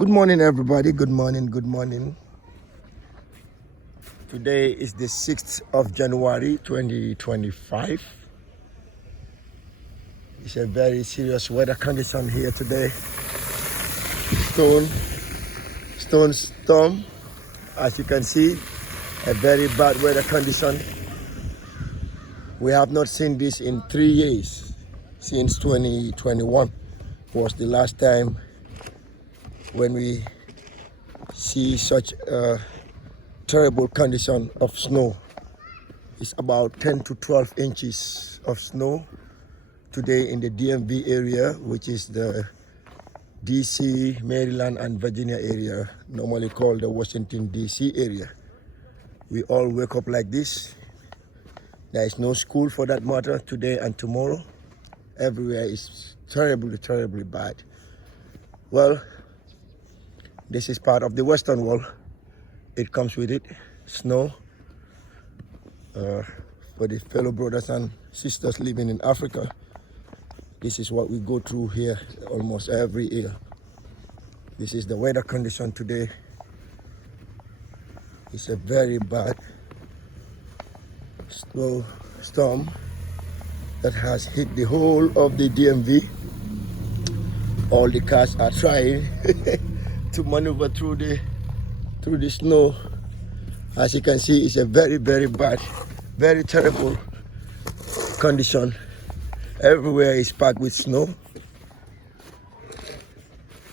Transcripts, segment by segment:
Good morning, everybody. Good morning. Good morning. Today is the 6th of January 2025. It's a very serious weather condition here today. Stone storm. As you can see, a very bad weather condition. We have not seen this in 3 years. Since 2021 was the last time when we see such a terrible condition of snow. It's about 10 to 12 inches of snow today in the DMV area, which is the DC, Maryland, and Virginia area, normally called the Washington, DC area. We all wake up like this. There is no school for that matter today and tomorrow. Everywhere is terribly, terribly bad. Well, this is part of the Western wall. It comes with it, snow. For the fellow brothers and sisters living in Africa, this is what we go through here almost every year. This is the weather condition today. It's a very bad snow storm that has hit the whole of the DMV. All the cars are trying to maneuver through the snow. As you can see, it's a very, very bad, very terrible condition. Everywhere is packed with snow.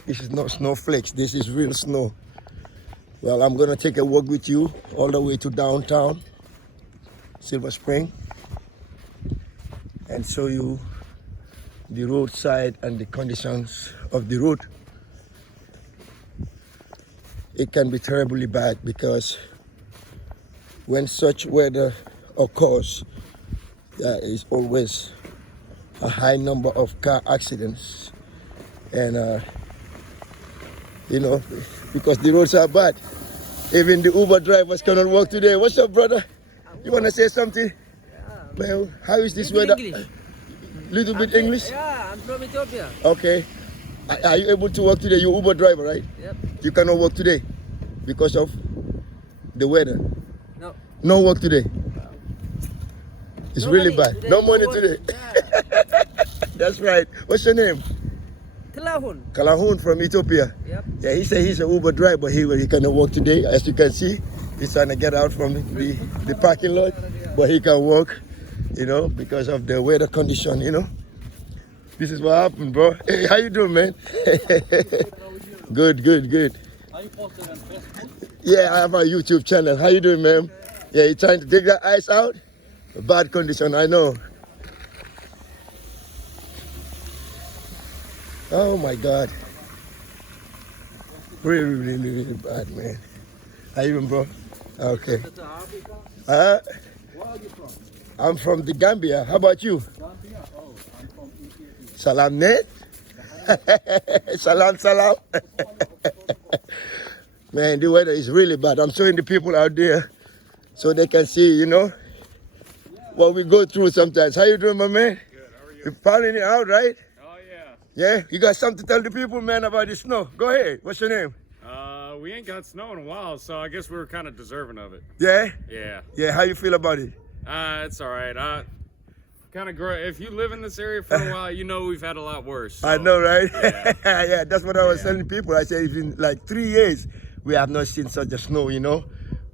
This is not snowflakes, this is real snow. Well, I'm gonna take a walk with you all the way to downtown Silver Spring and show you the roadside and the conditions of the road. It can be terribly bad because when such weather occurs, there is always a high number of car accidents, and because the roads are bad. Even the Uber drivers cannot walk today. What's up, brother? You want to say something? Well, how is this weather? English. Little bit English? Yeah, I'm from Ethiopia. Okay. Are you able to work today? You're Uber driver, right? Yep. You cannot work today because of the weather. No. No work today. It's No really money bad. today, No no money work. today. Yeah. That's right. What's your name? Kalahun. Kalahun from Ethiopia. Yep. Yeah, he said he's an Uber driver. He cannot work today. As you can see, he's trying to get out from the parking lot, but he can walk, because of the weather condition, This is what happened, bro. Hey, how you doing, man? Good. Are you posted on Facebook? Yeah, I have a YouTube channel. How you doing, man? Yeah, you trying to take that ice out? Bad condition, I know. Oh my God. Really, really, really bad, man. How you doing, bro? Okay. Where are you from? I'm from the Gambia. How about you? Gambia? Oh, I'm from Ethiopia. Salam, net? Salam. Man, the weather is really bad. I'm showing the people out there so they can see, what we go through sometimes. How you doing, my man? Good, how are you? You're finding it out, right? Oh yeah. Yeah? You got something to tell the people, man, about the snow. Go ahead. What's your name? We ain't got snow in a while, so I guess we were kind of deserving of it. Yeah? Yeah. Yeah, how you feel about it? It's all right. Kind of if you live in this area for a while, we've had a lot worse. I so, know, right? Yeah. Yeah, that's what I was telling people. I said, in like 3 years, we have not seen such a snow,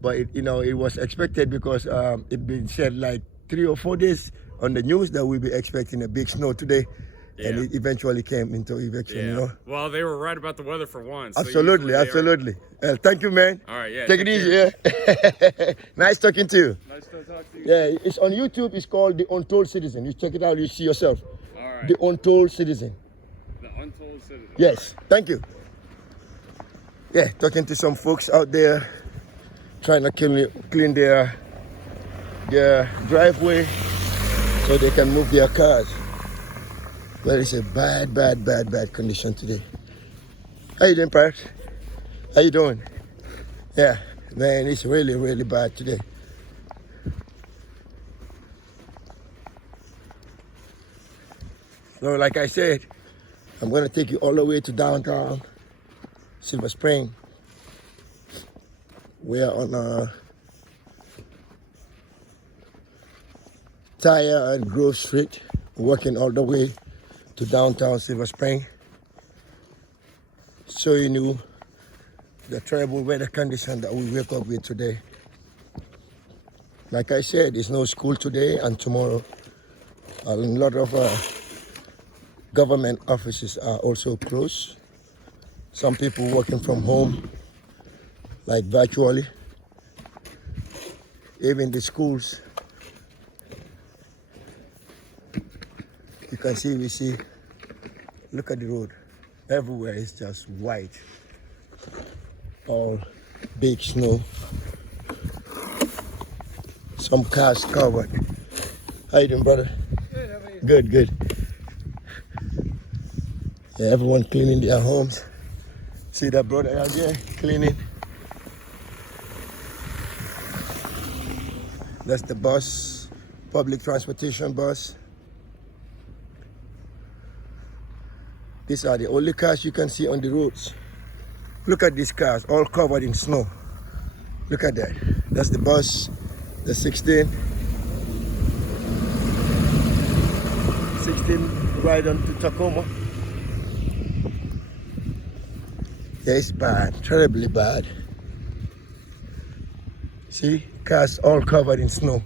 But, it was expected because it been said like 3 or 4 days on the news that we'll be expecting a big snow today. And Yeah. it eventually came into eviction, Yeah. Well, they were right about the weather for once. so Absolutely, usually they are. absolutely. Thank you, man. All right, yeah. Take it easy, yeah? Nice talking to you. Nice to talk to you. Yeah, it's on YouTube. It's called The Untold Citizen. You check it out, you see yourself. All right. The Untold Citizen. The Untold Citizen. Yes, thank you. Yeah, talking to some folks out there trying to clean their driveway so they can move their cars. But it's a bad condition today. How you doing, Pat? How you doing? Yeah, man, it's really, really bad today. So like I said, I'm gonna take you all the way to downtown Silver Spring. We are on Tire and Grove Street, walking all the way to downtown Silver Spring, showing you the terrible weather condition that we wake up with today. Like I said, there's no school today and tomorrow. A lot of government offices are also closed. Some people working from home, like virtually. Even the schools. You can see, look at the road. Everywhere is just white. All big snow. Some cars covered. How you doing, brother? Good, how are you? Good, good. Yeah, everyone cleaning their homes. See that brother out there cleaning? That's the bus, public transportation bus. These are the only cars you can see on the roads. Look at these cars, all covered in snow. Look at that. That's the bus, the 16 right on to Tacoma. Yeah, it's bad, terribly bad. See, cars all covered in snow.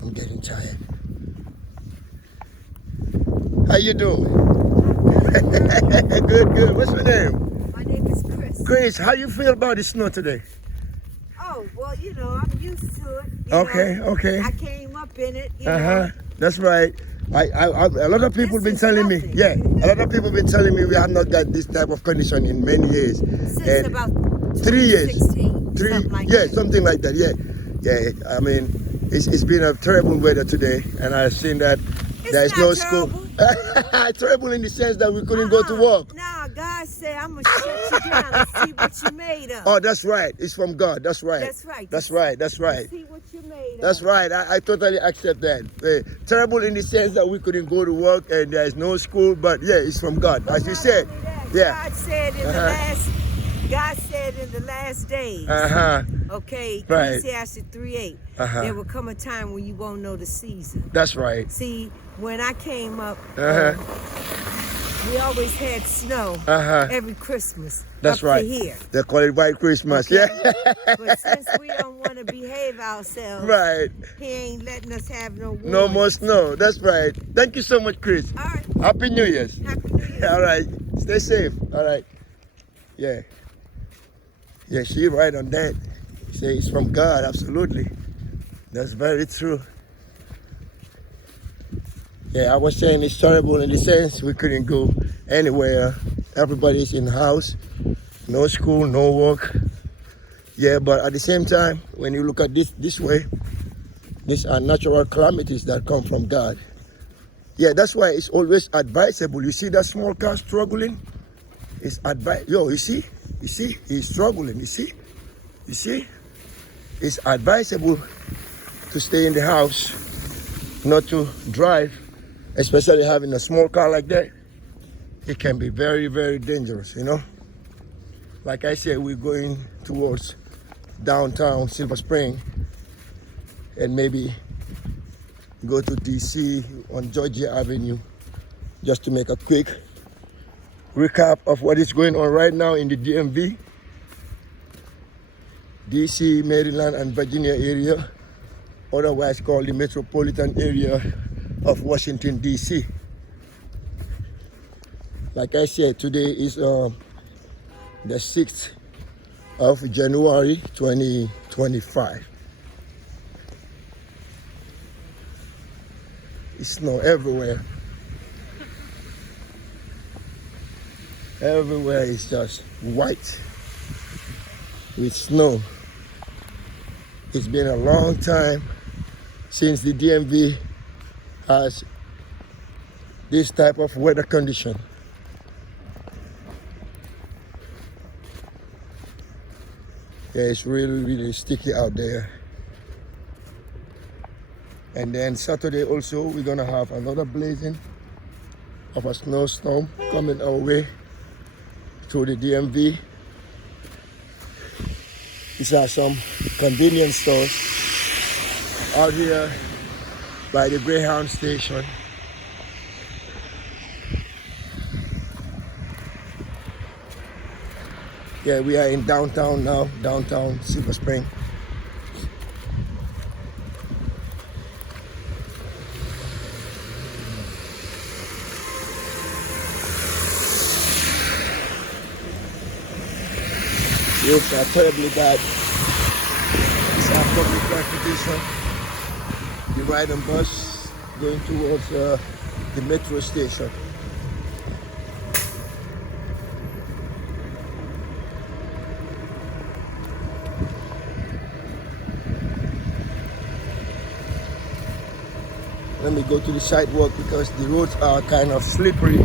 I'm getting tired. How you doing? Good, good. What's your name? My name is Chris. Chris, how you feel about the snow today? Oh, well, you know, I'm used to it. Okay, okay. I came up in it, you Uh-huh. That's right. A lot of people been telling me, yeah, a lot of people been telling me we have not got this type of condition in many years. since And about 3 years. 2016, Three, something like yeah, that. something like that, yeah. Yeah, I mean, it's been a terrible weather today, and I've seen that there's not no school. terrible. Terrible in the sense that we couldn't go to work. Nah, God said, I'm going to shut you down and see what you made of. Oh, that's right. It's from God. That's right. That's right. That's right. That's right. See what you made That's of. right. I totally accept that. Terrible in the sense that we couldn't go to work and there's no school, but yeah, it's from God, But as you not said. only that, Yeah. God said in the last days, Uh-huh. okay, Right. Ecclesiastes 3:8, Uh-huh. there will come a time when you won't know the season. That's right. See, when I came up, Uh-huh. we always had snow Uh-huh. every Christmas. That's up right. To here. They call it White Christmas. Okay? Yeah. But since we don't want to behave ourselves, Right. he ain't letting us have no warning. No more snow. That's right. Thank you so much, Chris. All right. Happy New Year's. Happy New Year. All right. Stay safe. All right. Yeah. Yeah, she right on that. Say it's from God. Absolutely. That's very true. Yeah, I was saying it's terrible in the sense we couldn't go anywhere. Everybody's in the house. No school, no work. Yeah, but at the same time, when you look at this way, these are natural calamities that come from God. Yeah, that's why it's always advisable. You see that small car struggling? It's you see, he's struggling. You see, it's advisable to stay in the house, not to drive, especially having a small car like that. It can be very, very dangerous, you know. Like I said, we're going towards downtown Silver Spring and maybe go to DC on Georgia Avenue just to make a quick recap of what is going on right now in the DMV, DC, Maryland, and Virginia area, otherwise called the metropolitan area of Washington, DC. Like I said, today is the 6th of January 2025. It's snow everywhere. Everywhere is just white with snow. It's been a long time since the DMV has this type of weather condition. Yeah, it's really, really sticky out there. And then Saturday also, we're gonna have another blazing of a snowstorm coming our way. through the DMV. These are some convenience stores out here by the Greyhound station. Yeah, we are in downtown now, downtown Silver Spring. Roads are terribly bad. These are public transportation. You ride on bus going towards the metro station. Let me go to the sidewalk because the roads are kind of slippery.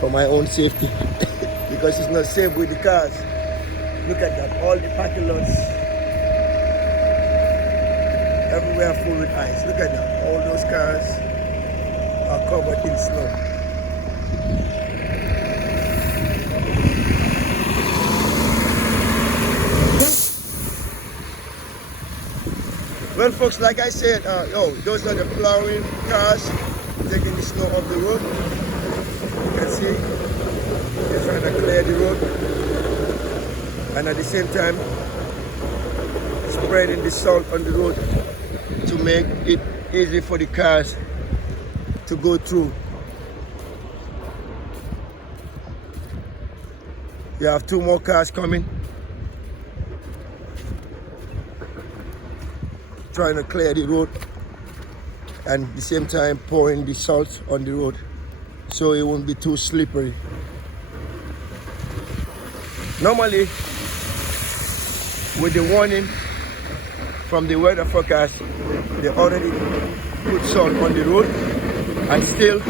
For my own safety, because it's not safe with the cars. Look at that, all the parking lots, everywhere full with ice. Look at that, all those cars are covered in snow. Well folks, like I said, those are the plowing cars taking the snow off the road. You can see they're trying to clear the road and at the same time spreading the salt on the road to make it easy for the cars to go through. You have two more cars coming, trying to clear the road and at the same time pouring the salt on the road so it won't be too slippery. Normally, with the warning from the weather forecast, they already put salt on the road, and still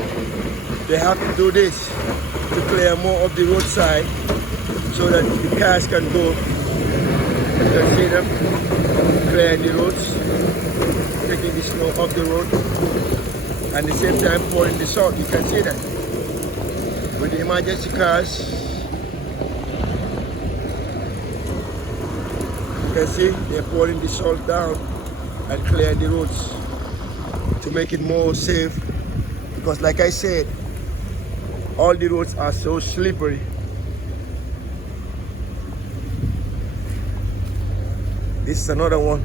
they have to do this to clear more of the roadside so that the cars can go. You can see them clear the roads, taking the snow off the road, and at the same time pouring the salt. You can see that with the emergency cars. You can see they're pouring the salt down and clear the roads to make it more safe, because like I said, all the roads are so slippery. This is another one.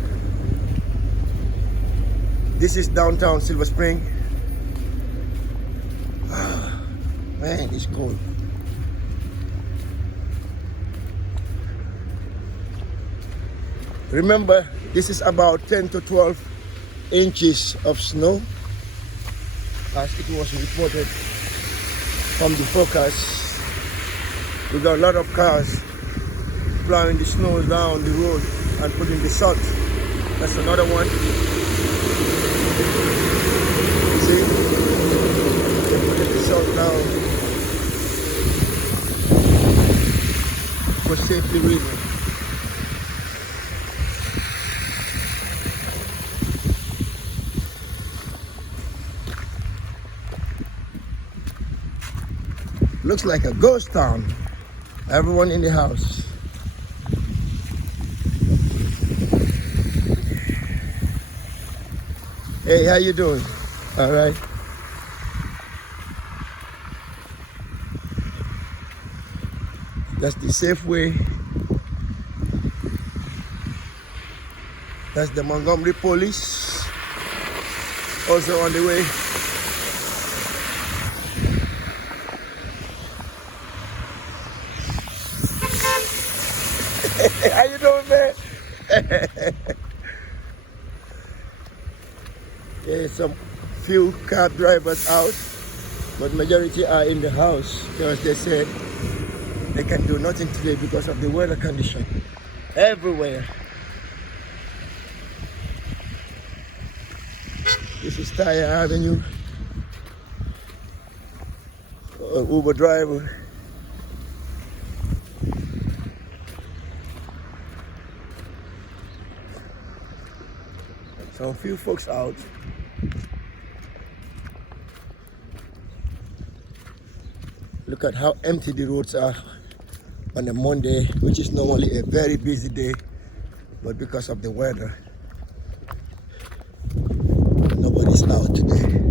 This is downtown Silver Spring. Man, it's cold. Remember, this is about 10 to 12 inches of snow, as it was reported from the forecast. We got a lot of cars plowing the snow down the road and putting the salt. That's another one. See? They're putting the salt down for safety reasons. Looks like a ghost town. Everyone in the house. Hey, how you doing? All right. That's the safe way. That's the Montgomery police. Also on the way. How you doing, man? There's some few cab drivers out, but majority are in the house because they said they can do nothing today because of the weather condition. Everywhere. This is Tire Avenue. Uber driver. So a few folks out. Look at how empty the roads are on a Monday, which is normally a very busy day, but because of the weather, nobody's out today.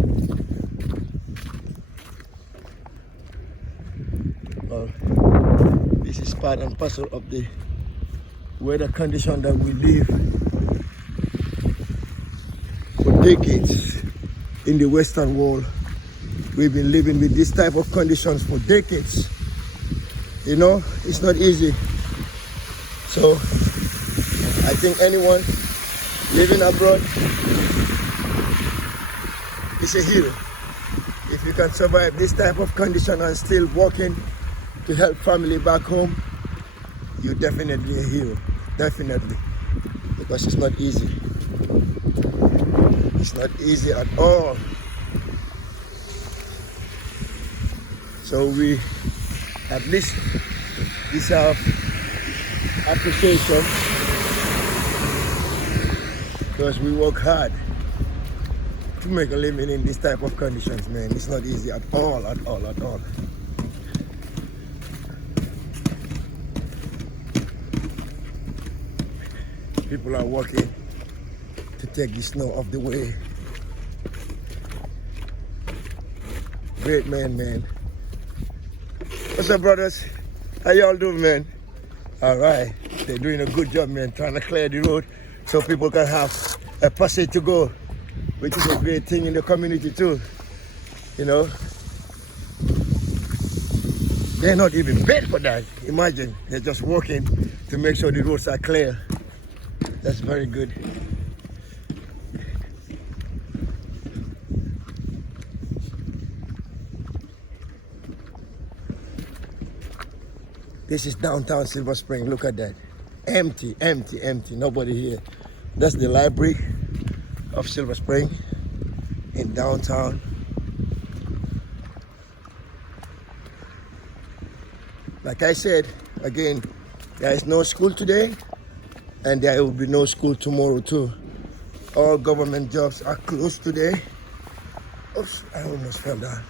Well, this is part and parcel of the weather condition that we live for decades in the Western world. We've been living with this type of conditions for decades. You know, it's not easy. So I think anyone living abroad is a hero. If you can survive this type of condition and still working to help family back home, you're definitely a hero. Definitely. Because it's not easy. It's not easy at all. So we at least deserve appreciation because we work hard to make a living in this type of conditions, man. It's not easy at all, at all, at all. People are working to take the snow off the way. Great man. What's up, brothers? How y'all doing, man? All right. They're doing a good job, man, trying to clear the road so people can have a passage to go, which is a great thing in the community too. You know, they're not even paid for that. Imagine, they're just working to make sure the roads are clear. That's very good. This is downtown Silver Spring. Look at that. Empty. Nobody here. That's the library of Silver Spring in downtown. Like I said, again, there is no school today and there will be no school tomorrow too. All government jobs are closed today. Oops, I almost fell down.